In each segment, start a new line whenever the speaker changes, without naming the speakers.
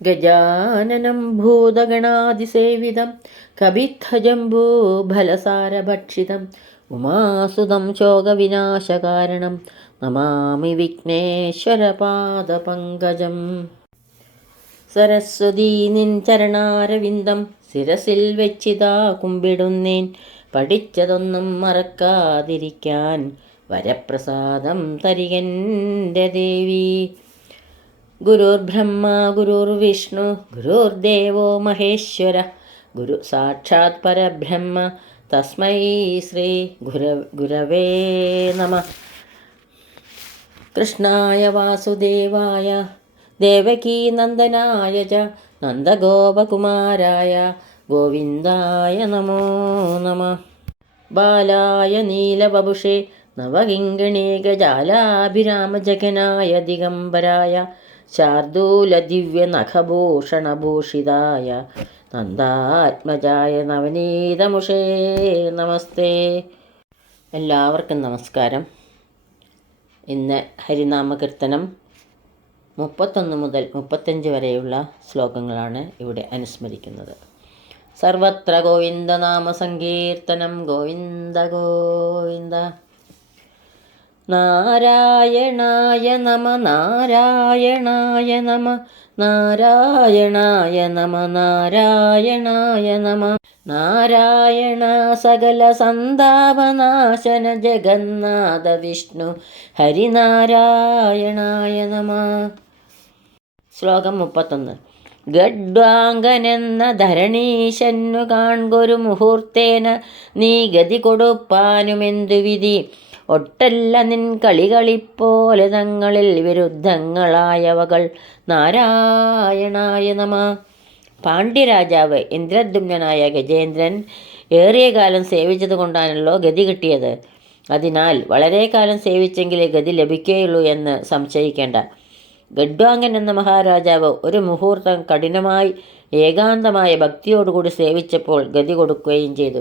ഗജാനനം ഭൂതഗണാതിസേവിതം കവിത്ഥജംബൂഫലസാരഭക്ഷിതം ഉമാസുതം ശോകവിനാശകാരണം നമാമി വിഘ്നേശ്വരപാദപങ്കജം. സരസ്വതീ നിൻ ചരണാരവിന്ദം ശിരസിൽ വെച്ചിതാ കുമ്പിടുന്നേൻ പഠിച്ചതൊന്നും മറക്കാതിരിക്കാൻ വരപ്രസാദം തരികന്റെ ദേവി. ഗുരുർബ്രഹ്മ ഗുരുർവിഷ്ണു ഗുരുർദേവോ മഹേശ്വര ഗുരു സാക്ഷാത് പരബ്രഹ്മ തസ്മൈ ശ്രീ ഗുര ഗുരവേ നമ. കൃഷ്ണായ വാസുദേവായ ദേവകീനന്ദനായ ച നന്ദഗോപകുമാരായ ഗോവിന്ദായ നമോ നമ. ബാലായ നീലവപുഷേ നവകിങ്കിണീകജാലാഭിരാമജഗനായ ദിഗംബരായ ശാർദൂലദിവ്യനഖഭൂഷണഭൂഷിതായ നന്ദാത്മജായ നവനീതമുഷേ നമസ്തേ. എല്ലാവർക്കും നമസ്കാരം. ഇന്ന് ഹരിനാമകീർത്തനം മുപ്പത്തൊന്ന് മുതൽ മുപ്പത്തഞ്ച് വരെയുള്ള ശ്ലോകങ്ങളാണ് ഇവിടെ അനുസ്മരിക്കുന്നത്. സർവത്ര ഗോവിന്ദനാമ സങ്കീർത്തനം ഗോവിന്ദ ഗോവിന്ദ. നാരായണായ നമ നാരായണായ നമ നാരായണായ നമ നാരായണായ നമ. നാരായണ സകല സന്താപനാശന ജഗന്നാഥ വിഷ്ണു ഹരിനാരായണായ നമ. ശ്ലോകം മുപ്പത്തൊന്ന്. ഗഡ്വാങ്കനെന്ന ധരണീശന്നു കാൺകൊരു മുഹൂർത്തേന നീ ഗതി കൊടുപ്പാനുമെന്തു വിധി? ഒട്ടല്ല നിൻ കളികളിപ്പോലെ തങ്ങളിൽ വിരുദ്ധങ്ങളായവകൾ. നാരായണായ നമ. പാണ്ഡ്യരാജാവ് ഇന്ദ്രദ്യുമ്നായ ഗജേന്ദ്രൻ ഏറിയ കാലം സേവിച്ചത് കൊണ്ടാണല്ലോ ഗതി കിട്ടിയത്. അതിനാൽ വളരെ കാലം സേവിച്ചെങ്കിലേ ഗതി ലഭിക്കുകയുള്ളൂ എന്ന് സംശയിക്കേണ്ട. ഗഡ്വാങ്കൻ എന്ന മഹാരാജാവ് ഒരു മുഹൂർത്തം കഠിനമായി ഏകാന്തമായ ഭക്തിയോടുകൂടി സേവിച്ചപ്പോൾ ഗതി കൊടുക്കുകയും ചെയ്തു.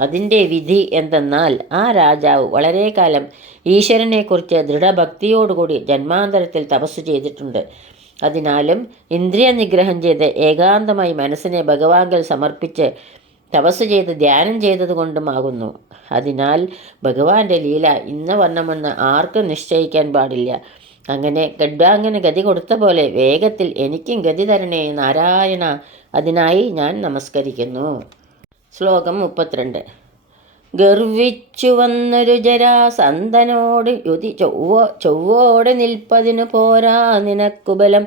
അതിന്റെ വിധി എന്തെന്നാൽ ആ രാജാവ് വളരെ കാലം ഈശ്വരനെക്കുറിച്ച് ദൃഢഭക്തിയോടുകൂടി ജന്മാന്തരത്തിൽ തപസ് ചെയ്തിട്ടുണ്ട്. അതിനാലും ഇന്ദ്രിയ നിഗ്രഹം ചെയ്ത് ഏകാന്തമായി മനസ്സിനെ ഭഗവാങ്കൽ സമർപ്പിച്ച് തപസ് ചെയ്ത് ധ്യാനം ചെയ്തതുകൊണ്ടുമാകുന്നു അതിനാൽ ഭഗവാന്റെ ലീല ഇന്ന് വർണമെന്ന് ആർക്കും നിശ്ചയിക്കാൻ പാടില്ല. അങ്ങനെ ഗഡ്വാങ്കന് ഗതി കൊടുത്ത പോലെ വേഗത്തിൽ എനിക്കും ഗതി തരണേ നാരായണ അതിനായി ഞാൻ നമസ്കരിക്കുന്നു. ശ്ലോകം മുപ്പത്തിരണ്ട്. ഗർവിച്ചു വന്നൊരു ജരാസന്തനോട് യുതി ചൊവ്വോ ചൊവ്വോടെ നിൽപ്പതിനു പോരാ നിനക്കുബലം.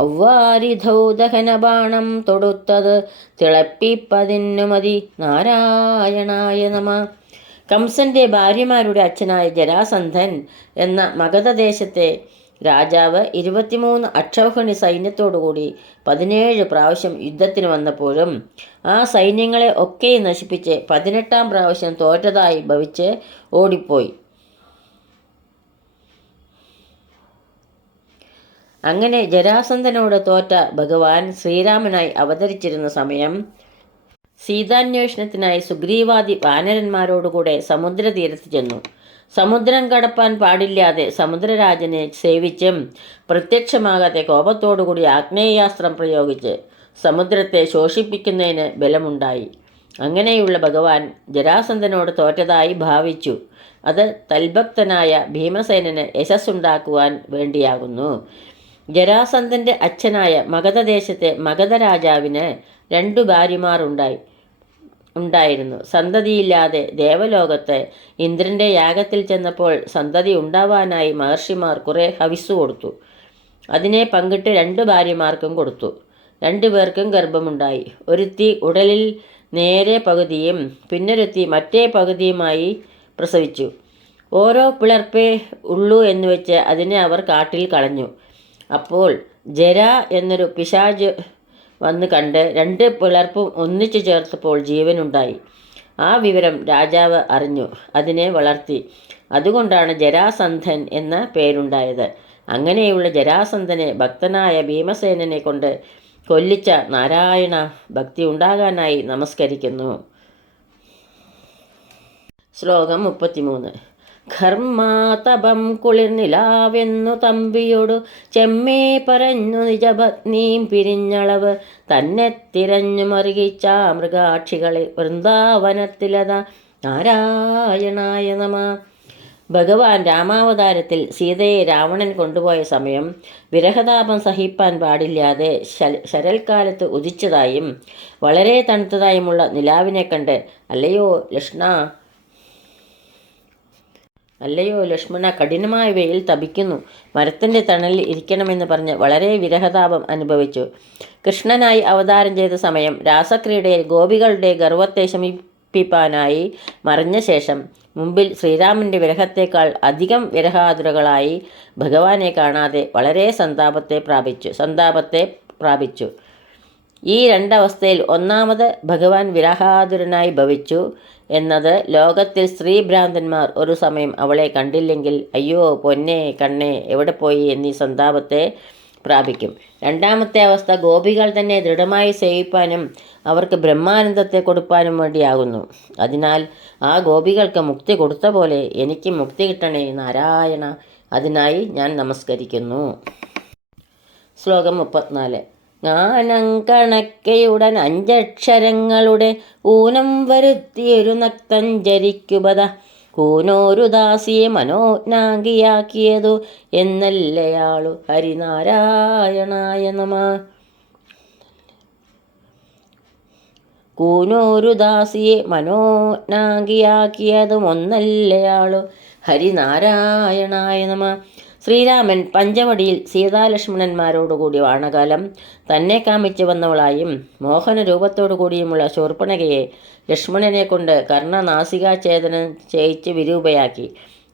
ഔവാരിധൗദഹന ബാണം തൊടുത്തത് തിളപ്പിപ്പതിനു മതി നാരായണായ നമ. കംസന്റെ ഭാര്യമാരുടെ അച്ഛനായ ജരാസന്ധൻ എന്ന മഗധദേശത്തെ രാജാവ് ഇരുപത്തിമൂന്ന് അക്ഷൗഹിണി സൈന്യത്തോടുകൂടി പതിനേഴ് പ്രാവശ്യം യുദ്ധത്തിന് വന്നപ്പോഴും ആ സൈന്യങ്ങളെ ഒക്കെ നശിപ്പിച്ച് പതിനെട്ടാം പ്രാവശ്യം തോറ്റതായി ഭവിച്ച് ഓടിപ്പോയി. അങ്ങനെ ജരാസന്ധനോട് തോറ്റ ഭഗവാൻ ശ്രീരാമനായി അവതരിച്ചിരുന്ന സമയം സീതാന്വേഷണത്തിനായി സുഗ്രീവാദി വാനരന്മാരോടുകൂടെ സമുദ്രതീരത്ത് ചെന്നു. സമുദ്രം കടപ്പാൻ പാടില്ലാതെ സമുദ്രരാജനെ സേവിച്ചും പ്രത്യക്ഷമാകാതെ കോപത്തോടുകൂടി ആഗ്നേയാസ്ത്രം പ്രയോഗിച്ച് സമുദ്രത്തെ ശോഷിപ്പിക്കുന്നതിന് ബലമുണ്ടായി. അങ്ങനെയുള്ള ഭഗവാൻ ജരാസന്ധനോട് തോറ്റതായി ഭാവിച്ചു. അത് തൽഭക്തനായ ഭീമസേനന് യശസ്സുണ്ടാക്കുവാൻ വേണ്ടിയാകുന്നു. ജരാസന്ധന്റെ അച്ഛനായ മഗധദേശത്തെ മഗധ രാജാവിന് രണ്ടു ഭാര്യമാരുണ്ടായി. ഉണ്ടായിരുന്നു. സന്തതിയില്ലാതെ ദേവലോകത്ത് ഇന്ദ്രന്റെ യാഗത്തിൽ ചെന്നപ്പോൾ സന്തതി ഉണ്ടാവാനായി മഹർഷിമാർ കുറെ ഹവിസ് കൊടുത്തു. അതിനെ പങ്കിട്ട് രണ്ട് ഭാര്യമാർക്കും കൊടുത്തു. രണ്ടു പേർക്കും ഗർഭമുണ്ടായി. ഒരുത്തി ഉടലിൽ നേരെ പകുതിയും പിന്നൊരുത്തി മറ്റേ പകുതിയുമായി പ്രസവിച്ചു. ഓരോ പിളർപ്പേ ഉള്ളൂ എന്ന് വെച്ച് അതിനെ അവർ കാട്ടിൽ കളഞ്ഞു. അപ്പോൾ ജര എന്നൊരു പിശാജ് വന്ന് കണ്ട് രണ്ട് പിളർപ്പും ഒന്നിച്ചു ചേർത്തപ്പോൾ ജീവനുണ്ടായി. ആ വിവരം രാജാവ് അറിഞ്ഞു. അതിനെ വളർത്തി. അതുകൊണ്ടാണ് ജരാസന്ധൻ എന്ന പേരുണ്ടായത്. അങ്ങനെയുള്ള ജരാസന്ധനെ ഭക്തനായ ഭീമസേനനെ കൊണ്ട് കൊല്ലിച്ച നാരായണ ഭക്തി ഉണ്ടാകാനായി നമസ്കരിക്കുന്നു. ശ്ലോകം മുപ്പത്തിമൂന്ന്. ഘർമാതപം കുളിർനിലാവെന്നു തമ്പിയോടു ചെമ്മേ പറഞ്ഞു നിജപത്നിയും പിരിഞ്ഞളവ്. തന്നെ തിരഞ്ഞു മറുകിച്ച മൃഗാക്ഷികളെ വൃന്ദാവനത്തിലത. നാരായണായ നമ. ഭഗവാൻ രാമാവതാരത്തിൽ സീതയെ രാവണൻ കൊണ്ടുപോയ സമയം വിരഹതാപം സഹിപ്പാൻ പാടില്ലാതെ ശരൽക്കാലത്ത് ഉദിച്ചതായും വളരെ തണുത്തതായുമുള്ള നിലാവിനെ കണ്ട് അല്ലയോ ലക്ഷ്ണ അല്ലയോ ലക്ഷ്മണ കഠിനമായ വെയിൽ തപിക്കുന്നു. മരത്തിന്റെ തണലിൽ ഇരിക്കണമെന്ന് പറഞ്ഞ് വളരെ വിരഹതാപം അനുഭവിച്ചു. കൃഷ്ണനായി അവതാരം ചെയ്ത സമയം രാസക്രീഡയിൽ ഗോപികളുടെ ഗർവത്തെ ശമിപ്പിപ്പാനായി മറിഞ്ഞ ശേഷം മുമ്പിൽ ശ്രീരാമന്റെ വിരഹത്തേക്കാൾ അധികം വിരഹാതുരകളായി ഭഗവാനെ കാണാതെ വളരെ സന്താപത്തെ പ്രാപിച്ചു സന്താപത്തെ പ്രാപിച്ചു. ഈ രണ്ടവസ്ഥയിൽ ഒന്നാമത് ഭഗവാൻ വിരഹാതുരനായി ഭവിച്ചു എന്നത് ലോകത്തിൽ സ്ത്രീഭ്രാന്തന്മാർ ഒരു സമയം അവളെ കണ്ടില്ലെങ്കിൽ അയ്യോ പൊന്നെ കണ്ണേ എവിടെ പോയി? എന്നീ സന്താപത്തെ പ്രാപിക്കും. രണ്ടാമത്തെ അവസ്ഥ ഗോപികൾ തന്നെ ദൃഢമായി സേവിപ്പാനും അവർക്ക് ബ്രഹ്മാനന്ദത്തെ കൊടുപ്പാനും വേണ്ടിയാകുന്നു. അതിനാൽ ആ ഗോപികൾക്ക് മുക്തി കൊടുത്ത പോലെ എനിക്ക് മുക്തി കിട്ടണേ നാരായണ അതിനായി ഞാൻ നമസ്കരിക്കുന്നു. ശ്ലോകം മുപ്പത്തിനാല്. ജ്ഞാനം കണക്കയുടൻ അഞ്ചക്ഷരങ്ങളുടെ ഊനം വരുത്തിയൊരു നക്തഞ്ചരിക്കുപത കൂനോരു ദാസിയെ മനോജ്ഞാങ്കിയാക്കിയതു എന്നല്ലയാളു ഹരിനാരായണായ നമ. കൂനോരു ദാസിയെ മനോജ്ഞാങ്കിയാക്കിയതും ഒന്നല്ലയാളു ഹരിനാരായണായ നമ. ശ്രീരാമൻ പഞ്ചവടിയിൽ സീതാലക്ഷ്മണന്മാരോടുകൂടി വാണകാലം തന്നെ കാമിച്ചു വന്നവളായും മോഹന രൂപത്തോടുകൂടിയുമുള്ള ശോർപ്പണകയെ ലക്ഷ്മണനെ കൊണ്ട് കർണനാസികാഛേദനം ചെയ്യിച്ച് വിരൂപയാക്കി.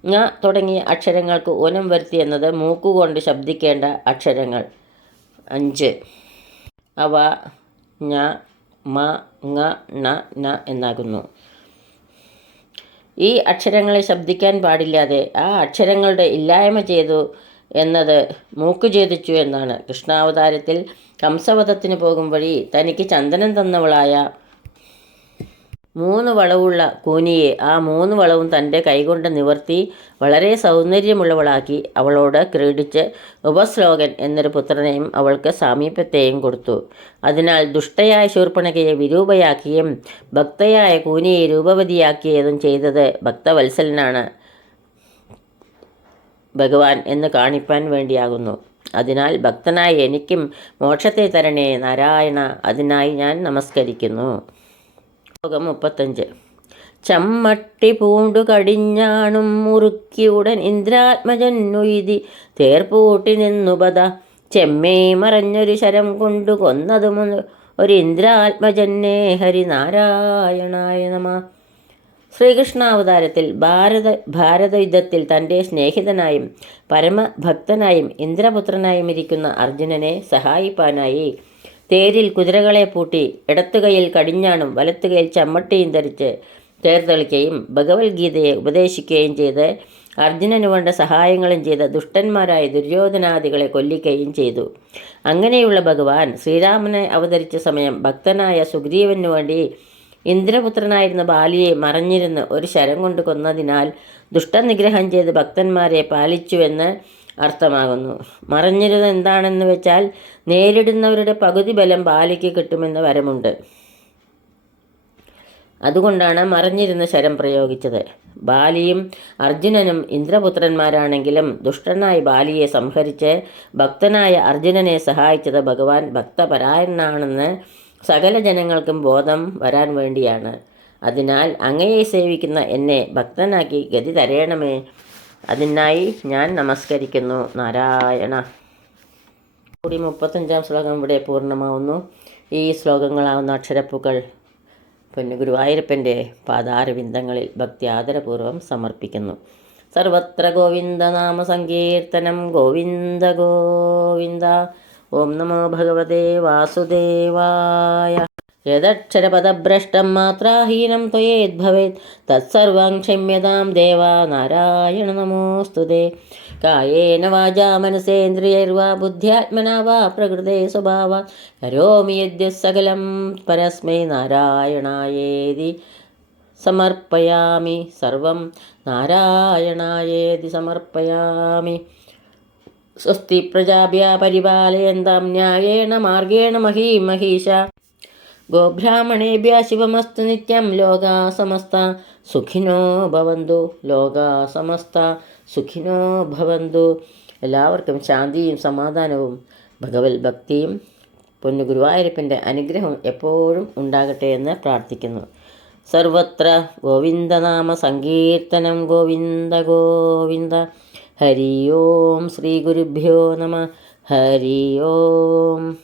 ങ തുടങ്ങിയ അക്ഷരങ്ങൾക്ക് ഊനം വരുത്തി എന്നത് മൂക്കുകൊണ്ട് ശബ്ദിക്കേണ്ട അക്ഷരങ്ങൾ. അഞ്ച്. അവ ഞ മ ങ ന എന്നാകുന്നു. ഈ അക്ഷരങ്ങളെ ശബ്ദിക്കാൻ പാടില്ലാതെ ആ അക്ഷരങ്ങളുടെ ഇല്ലായ്മ ചെയ്തു എന്നത് മൂക്ക് ഛേദിച്ചു എന്നാണ്. കൃഷ്ണാവതാരത്തിൽ കംസവധത്തിന് പോകും വഴി തനിക്ക് ചന്ദനം തന്നവളായ മൂന്ന് വളവുള്ള കൂനിയെ ആ മൂന്ന് വളവും തന്റെ കൈകൊണ്ട് നിവർത്തി വളരെ സൗന്ദര്യമുള്ളവളാക്കി അവളോട് ക്രീഡിച്ച് ഉപശ്ലോകൻ എന്നൊരു പുത്രനെയും അവൾക്ക് സാമീപ്യത്തെയും കൊടുത്തു. അതിനാൽ ദുഷ്ടയായ ശൂർപ്പണകയെ വിരൂപയാക്കിയും ഭക്തയായ കൂനിയെ രൂപവതിയാക്കിയതും ചെയ്തത് ഭക്തവത്സലനാണ്. ഭഗവാൻ എന്ന് കാണിപ്പാൻ വേണ്ടിയാകുന്നു. അതിനാൽ ഭക്തനായ എനിക്കും മോക്ഷത്തെ തരണേ നാരായണ അതിനായി ഞാൻ നമസ്കരിക്കുന്നു. ശ്ലോകം മുപ്പത്തഞ്ച്. ചമ്മട്ടി പൂണ്ടു കടിഞ്ഞാണും മുറുക്കി മുറുക്കിയുടൻ ഇന്ദ്രാത്മജന്നുയിതി തേർപ്പൂട്ടി നിന്നുപത. ചെമ്മേ മറഞ്ഞൊരു ശരം കൊണ്ടു കൊന്നതും ഒരു ഇന്ദ്രാത്മജന്നെ ഹരിനാരായണായ നമ. ശ്രീകൃഷ്ണാവതാരത്തിൽ ഭാരത ഭാരതയുദ്ധത്തിൽ തന്റെ സ്നേഹിതനായും പരമഭക്തനായും ഇന്ദ്രപുത്രനായും ഇരിക്കുന്ന അർജുനനെ സഹായിപ്പാനായി തേരിൽ കുതിരകളെ പൂട്ടി ഇടത്തുകൈയിൽ കടിഞ്ഞാണും വലത്തുകൈയിൽ ചമ്മട്ടിയും ധരിച്ച് തേർതെളിക്കുകയും ഭഗവത്ഗീതയെ ഉപദേശിക്കുകയും ചെയ്ത് അർജുനന് വേണ്ട സഹായങ്ങളും ചെയ്ത ദുഷ്ടന്മാരായ ദുര്യോധനാദികളെ കൊല്ലിക്കുകയും ചെയ്തു. അങ്ങനെയുള്ള ഭഗവാൻ ശ്രീരാമനെ അവതരിച്ച സമയം ഭക്തനായ സുഗ്രീവന് വേണ്ടി ഇന്ദ്രപുത്രനായിരുന്ന ബാലിയെ മറഞ്ഞിരുന്ന് ഒരു ശരം കൊണ്ട് കൊന്നതിനാൽ ദുഷ്ടനിഗ്രഹം ചെയ്ത് ഭക്തന്മാരെ പാലിച്ചുവെന്ന് അർത്ഥമാകുന്നു. മറഞ്ഞിരുന്നത് എന്താണെന്ന് വെച്ചാൽ നേരിടുന്നവരുടെ പകുതി ബലം ബാലിക്ക് കിട്ടുമെന്ന വരമുണ്ട്. അതുകൊണ്ടാണ് മറഞ്ഞിരുന്ന ശരം പ്രയോഗിച്ചത്. ബാലിയും അർജുനനും ഇന്ദ്രപുത്രന്മാരാണെങ്കിലും ദുഷ്ടനായി ബാലിയെ സംഹരിച്ച് ഭക്തനായ അർജുനനെ സഹായിച്ചത് ഭഗവാൻ ഭക്തപരായണനാണെന്ന് സകല ജനങ്ങൾക്കും ബോധം വരാൻ വേണ്ടിയാണ്. അതിനാൽ അങ്ങയെ സേവിക്കുന്ന എന്നെ ഭക്തനാക്കി ഗതി തരയണമേ അതിനായി ഞാൻ നമസ്കരിക്കുന്നു. നാരായണ. കൂടി മുപ്പത്തഞ്ചാം ശ്ലോകം ഇവിടെ പൂർണമാവുന്നു. ഈ ശ്ലോകങ്ങളാവുന്ന അക്ഷരപ്പുകൾ പിന്നെ ഗുരുവായൂരപ്പന്റെ പാതാരവിന്ദങ്ങളിൽ ഭക്തി ആദരപൂർവം സമർപ്പിക്കുന്നു. സർവത്ര ഗോവിന്ദനാമ സങ്കീർത്തനം ഗോവിന്ദ ഗോവിന്ദ. ഓം നമോ ഭഗവതേ വാസുദേവായ. യദക്ഷരപദഭ്രഷ്ടം മാത്രാഹീനം ത്വയേദ്ഭവേത് തത്സർവം ക്ഷമ്യതാം ദേവ നാരായണ നമോസ്തുതേ കായേന വാചാ മനസേന്ദ്രിയൈർവാ ബുദ്ധ്യാത്മനാ വാ പ്രകൃതേ സ്വഭാവ കരോമി യദ്യ സകലം പരസ്മൈ നാരായണായേതി സമർപ്പയാമി സർവം നാരായണായേതി സമർപ്പയാമി സ്വസ്തി പ്രജാഭ്യ പരിപാലയന്താം ന്യായേണ മാർഗേണ മഹീമഹീഷ ഗോബ്രാഹ്മണേഭ്യ ശിവമസ്തു നിത്യം ലോകാ സമസ്ത. സുഖിനോ ഭവന്തു ലോകാ സമസ്ത. സുഖിനോ ഭവന്തു. എല്ലാവർക്കും ശാന്തിയും സമാധാനവും ഭഗവത് ഭക്തിയും പൊന്നു ഗുരുവായൂരപ്പന്റെ അനുഗ്രഹം എപ്പോഴും ഉണ്ടാകട്ടെ എന്ന് പ്രാർത്ഥിക്കുന്നു. സർവത്ര ഗോവിന്ദനാമ സങ്കീർത്തനം ഗോവിന്ദ ഗോവിന്ദ. ഹരി ഓം ശ്രീ ഗുരുഭ്യോ നമ. ഹരി ഓം.